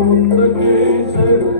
the değilsin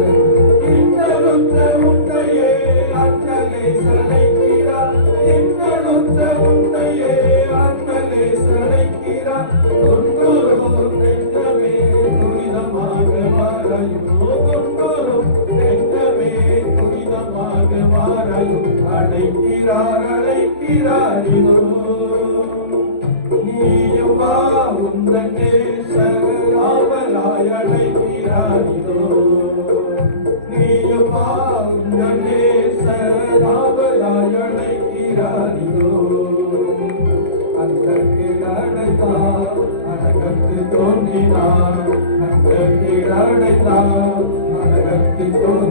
அழைக்கிறார் அழைக்கிறார் நீயுமா உந்தன் நேசராமனாய் அழைக்கிறார் இதோ நீயுமா உந்தன் நேசராமனாய் அழைக்கிறார் இதோ அந்தக்கு நடந்தார் அழகத்து தோன்றினார். அந்தக்கு நடந்தார் அழகத்து தோன்றினார்.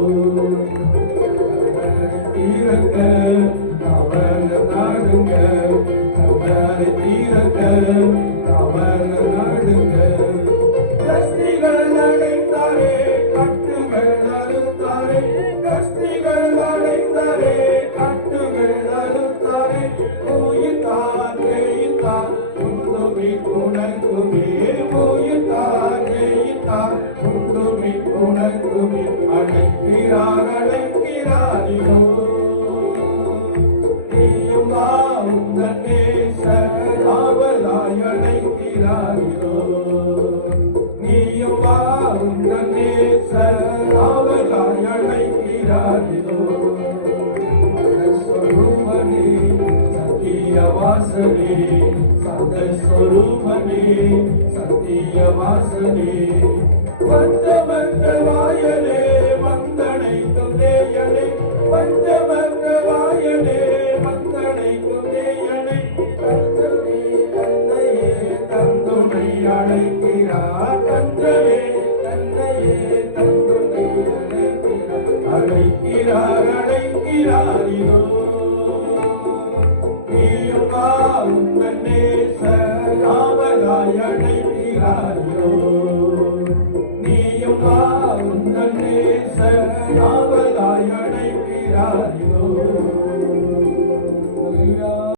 அவர் நடுங்க கஷ்டிகள் நடைத்தாரே கட்டுகள் நடுத்தாரே கஷ்டிகள் நடைத்தாரே கட்டுகள் நடுத்தாரே போயிட்டார் நெய்த்தார் குண்டுமி குணங்குமி போயிட்டார் நெய்த்தார் குண்டுமி குணங்குமி அழைக்கிறார் அழைக்கிறார். இதோ वासने सत्य स्वरूपने सत्य वासने Irariram